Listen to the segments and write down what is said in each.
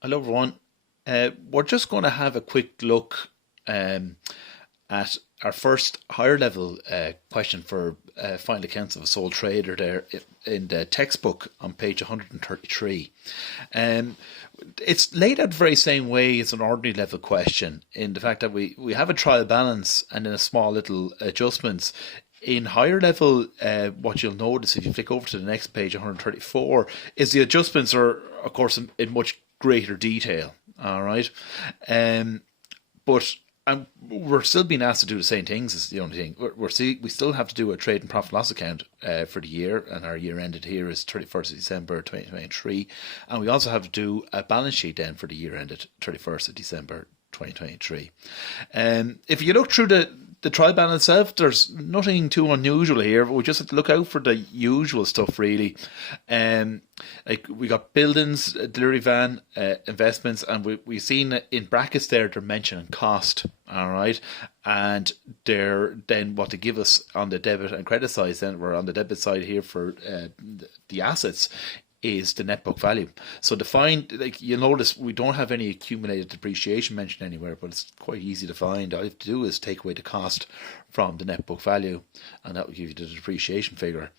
Hello, everyone. We're just going to have a quick look um, at our first higher level question for final accounts of a sole trader there in the textbook on page 133. Um, it's laid out the very same way as an ordinary level question in the fact that we have a trial balance and then a small little adjustments. In higher level, what you'll notice if you flick over to the next page, 134, is the adjustments are, of course, in much greater detail. All right, um, but we're still being asked to do the same things. Is the only thing we still have to do a trade and profit loss account for the year, and our year ended here is 31st of December 2023, and we also have to do a balance sheet then for the year ended 31st of December 2023. If you look through the trial ban itself, there's nothing too unusual here. We just have to look out for the usual stuff, really. Like we got buildings, delivery van, investments, and we've seen in brackets there they're mentioning cost. All right, and they're then what they give us on the debit and credit side. Then we're on the debit side here for the assets is the net book value. So to find, like you'll notice, we don't have any accumulated depreciation mentioned anywhere, but it's quite easy to find. All you have to do is take away the cost from the net book value, and that will give you the depreciation figure.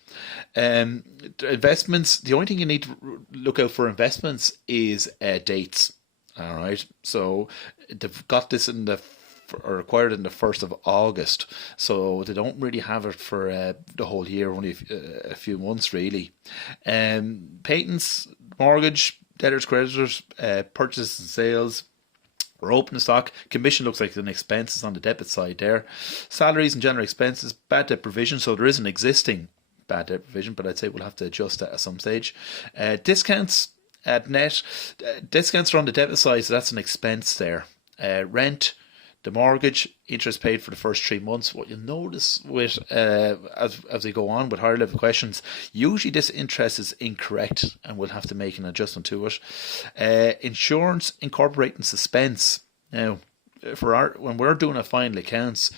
The investments, the only thing you need to look out for investments is dates. All right, so they've got this in the are required in the 1st of August, so they don't really have it for the whole year, only a few months really. Patents, mortgage, debtors, creditors, purchases and sales. We're open stock. Commission looks like an expenses on the debit side there. Salaries and general expenses, bad debt provision. So there is an existing bad debt provision, but I'd say we'll have to adjust that at some stage. Discounts at net. Discounts are on the debit side, so that's an expense there. Rent, the mortgage, interest paid for the first 3 months. What you'll notice with as we go on with higher level questions, usually this interest is incorrect, and we'll have to make an adjustment to it. Insurance, incorporating suspense. Now, when we're doing a final accounts,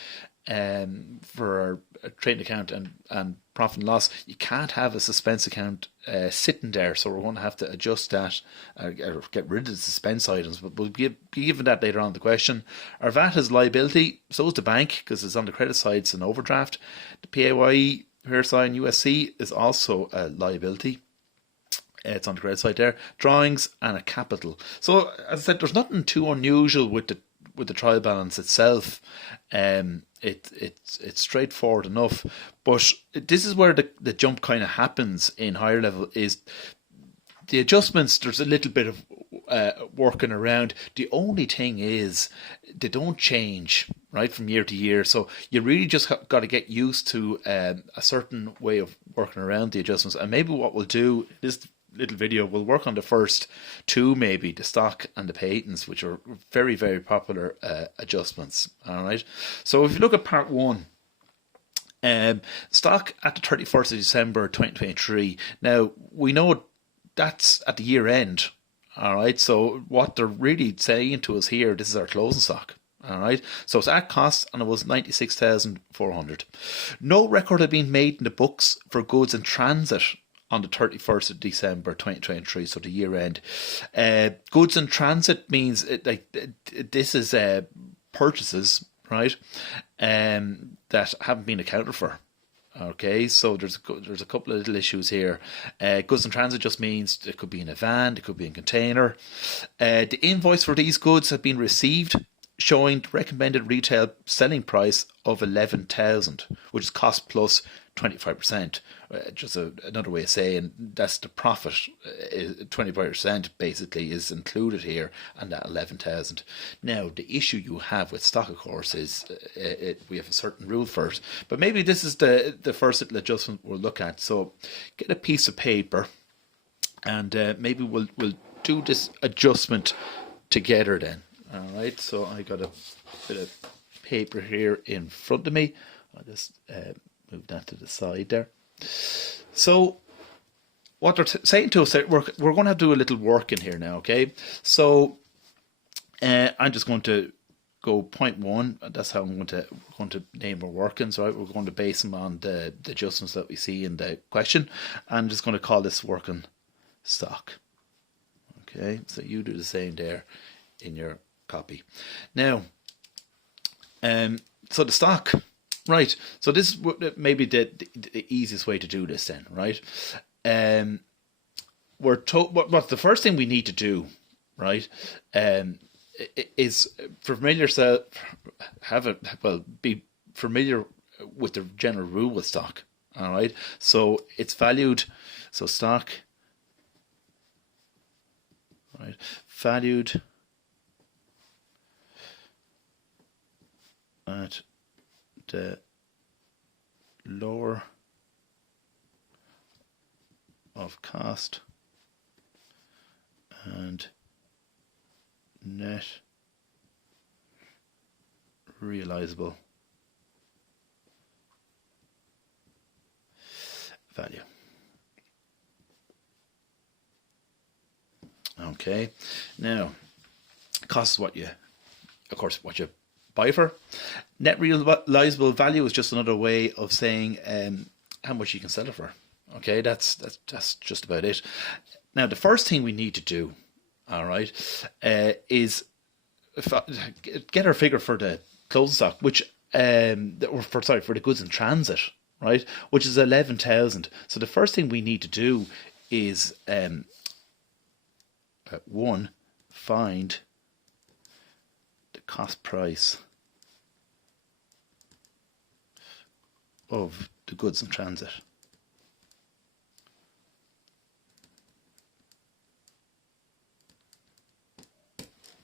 for our trading account and profit and loss, you can't have a suspense account sitting there. So we're going to have to adjust that or get rid of the suspense items. But we'll be given that later on in the question. Our VAT is liability, so is the bank because it's on the credit side, it's an overdraft. The PAYE, sign USC is also a liability. It's on the credit side there. Drawings and a capital. So as I said, there's nothing too unusual with the trial balance itself. It's straightforward enough, but this is where the jump kind of happens in higher level is the adjustments. There's a little bit of working around. The only thing is they don't change right from year to year, so you really just got to get used to a certain way of working around the adjustments. And maybe what we'll do this little video, we'll work on the first two, maybe the stock and the patents, which are very, very popular adjustments. All right, so if you look at part one, stock at the 31st of December 2023. Now we know that's at the year end. All right, so what they're really saying to us here, this is our closing stock. All right, so it's at cost and it was 96,400. No record had been made in the books for goods in transit on the 31st of December 2023, so the year end. Goods in transit means this is purchases, right, that haven't been accounted for. Okay, so there's a couple of little issues here. Goods in transit just means it could be in a van, it could be in a container. The invoice for these goods have been received, showing the recommended retail selling price of 11,000, which is cost plus 25%. Just another way of saying that's the profit. 25% basically is included here, and that 11,000. Now the issue you have with stock, of course, is we have a certain rule for it. But maybe this is the first little adjustment we'll look at. So get a piece of paper, and maybe we'll do this adjustment together then. All right. So I got a bit of paper here in front of me. I'll just move that to the side there. So what they're saying to us, we're going to have to do a little work in here now, okay? So I'm just going to go point one. That's how I'm going to name our workings, right? We're going to base them on the adjustments that we see in the question. I'm just going to call this working stock. Okay, so you do the same there in your copy. Now, so the stock, right? So this is maybe the easiest way to do this then, right? We're told what's the first thing we need to do, right? Is familiar be familiar with the general rule with stock. All right, so it's valued. So stock, right? Valued at the lower of cost and net realizable value. Okay, now cost is what you, of course, what you buy for. Net realizable value is just another way of saying how much you can sell it for. Okay, that's just about it. Now, the first thing we need to do, all right, is get our figure for the closing stock, which for the goods in transit, right, which is 11,000. So the first thing we need to do is one, find the cost price of the goods in transit.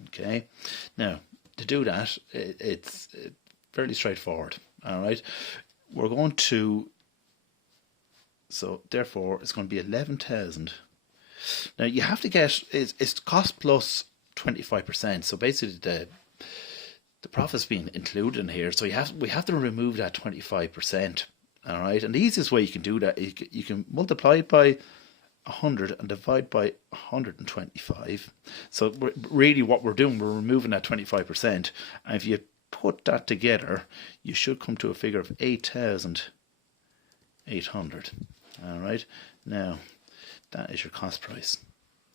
Okay, now to do that, it's fairly straightforward. All right, we're going to, so therefore it's going to be 11,000. Now you have to get it's cost plus 25%. So basically the profit's being included in here. So we have to remove that 25%. All right, and the easiest way you can do that is you can multiply it by 100 and divide by 125. So really what we're doing, we're removing that 25%. And if you put that together, you should come to a figure of 8,800. All right, now that is your cost price.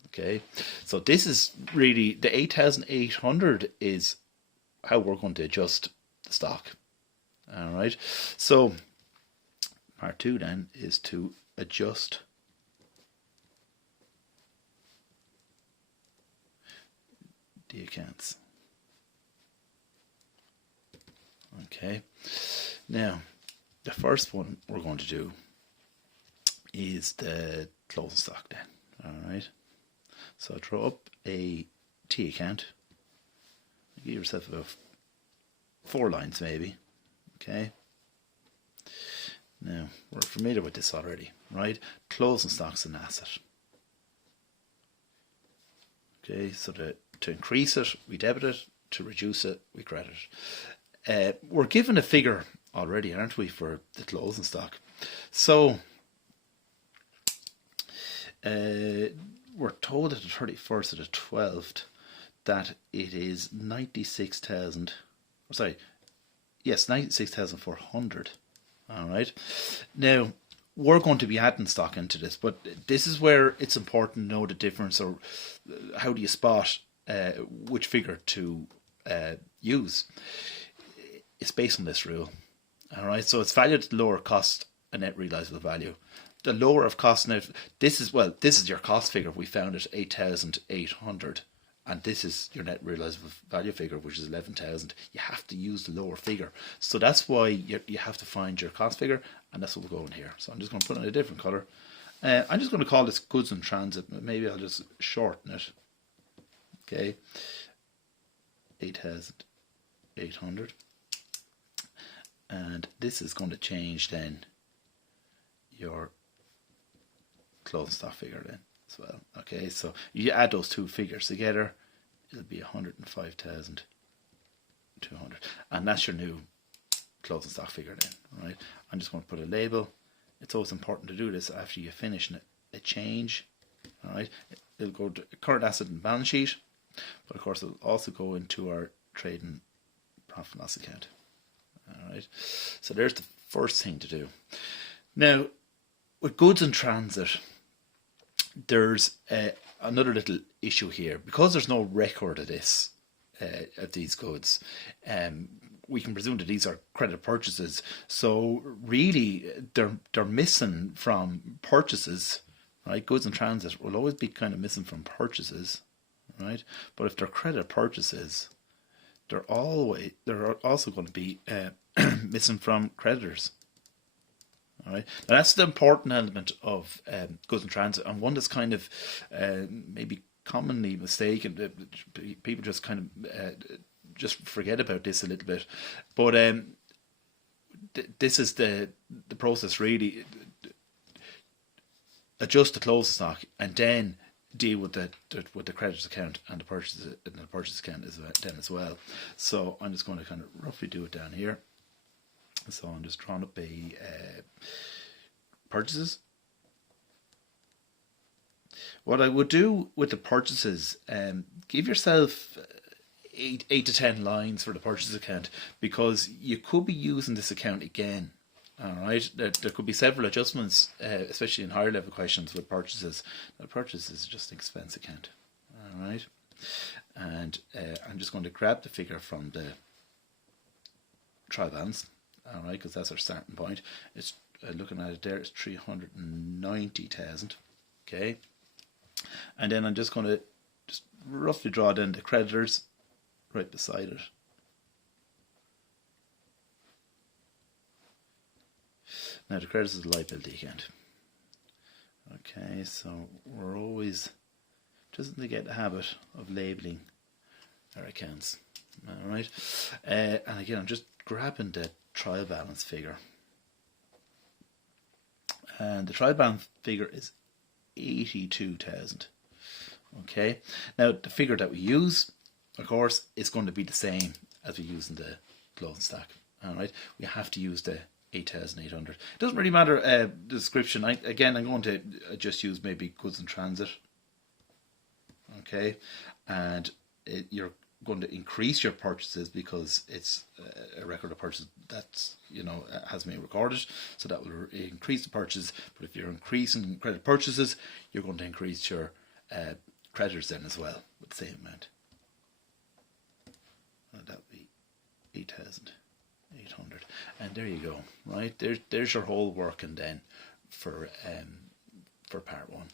Okay, so this is really the 8,800 is how we're going to adjust the stock. All right, so part 2 then is to adjust the accounts. Okay, now the first one we're going to do is the closing stock then. All right, so draw up a T account. Give yourself about 4 lines maybe. Okay, now we're familiar with this already, right? Closing stock's an asset. Okay, so to increase it, we debit it. To reduce it, we credit. We're given a figure already, aren't we, for the closing stock? So we're told at the 31st of the 12th that it is 96,000. Sorry, yes, 96,400. All right. Now we're going to be adding stock into this, but this is where it's important to know the difference, or how do you spot which figure to use. It's based on this rule. All right, so it's valued at the lower cost and net realizable value. The lower of cost net, this is your cost figure. We found it 8,800, and this is your net realizable value figure, which is 11,000. You have to use the lower figure, so that's why you have to find your cost figure, and that's what we're going here. So I'm just going to put it in a different color. I'm just going to call this goods in transit. Maybe I'll just shorten it. Okay, 8,800, and this is going to change then your closing stock figure then as well. Okay, so you add those two figures together, it'll be 105,200, and that's your new closing stock figure then. Right, I'm just going to put a label. It's always important to do this after you finish a change. All right, it'll go to current asset and balance sheet, but of course it'll also go into our trading profit and loss account. All right, so there's the first thing to do. Now, with goods in transit, there's another little issue here, because there's no record of this, of these goods. We can presume that these are credit purchases. So really, they're missing from purchases, right? Goods in transit will always be kind of missing from purchases, right? But if they're credit purchases, they're also going to be missing from creditors. All right, now that's the important element of goods in transit, and one that's kind of maybe commonly mistaken. People just kind of just forget about this a little bit, but this is the process really. Adjust the closing stock, and then deal with the creditors account and the purchase account as well. So I'm just going to kind of roughly do it down here. So I'm just drawing up a purchases. What I would do with the purchases, give yourself 8 to 10 lines for the purchase account, because you could be using this account again. All right, there could be several adjustments, especially in higher level questions with purchases. Now, purchases is just an expense account. All right, and I'm just going to grab the figure from the trial balance. All right, because that's our starting point. It's looking at it there. It's 390,000. Okay, and then I'm just going to just roughly draw down the creditors right beside it. Now the creditors is the liability account. Okay, so we're always just to get the habit of labelling our accounts. All right, and again, I'm just grabbing the trial balance figure, and the trial balance figure is 82,000. Okay, now the figure that we use, of course, is going to be the same as we use in the closing stock. All right, we have to use the 8,800. It doesn't really matter the description. I'm going to just use maybe goods in transit. Okay, and you're going to increase your purchases because it's a record of purchase that's has been recorded, so that will increase the purchase. But if you're increasing credit purchases, you're going to increase your creditors then as well with the same amount. And that would be 8,800, and there you go. Right there's your whole working then for part one.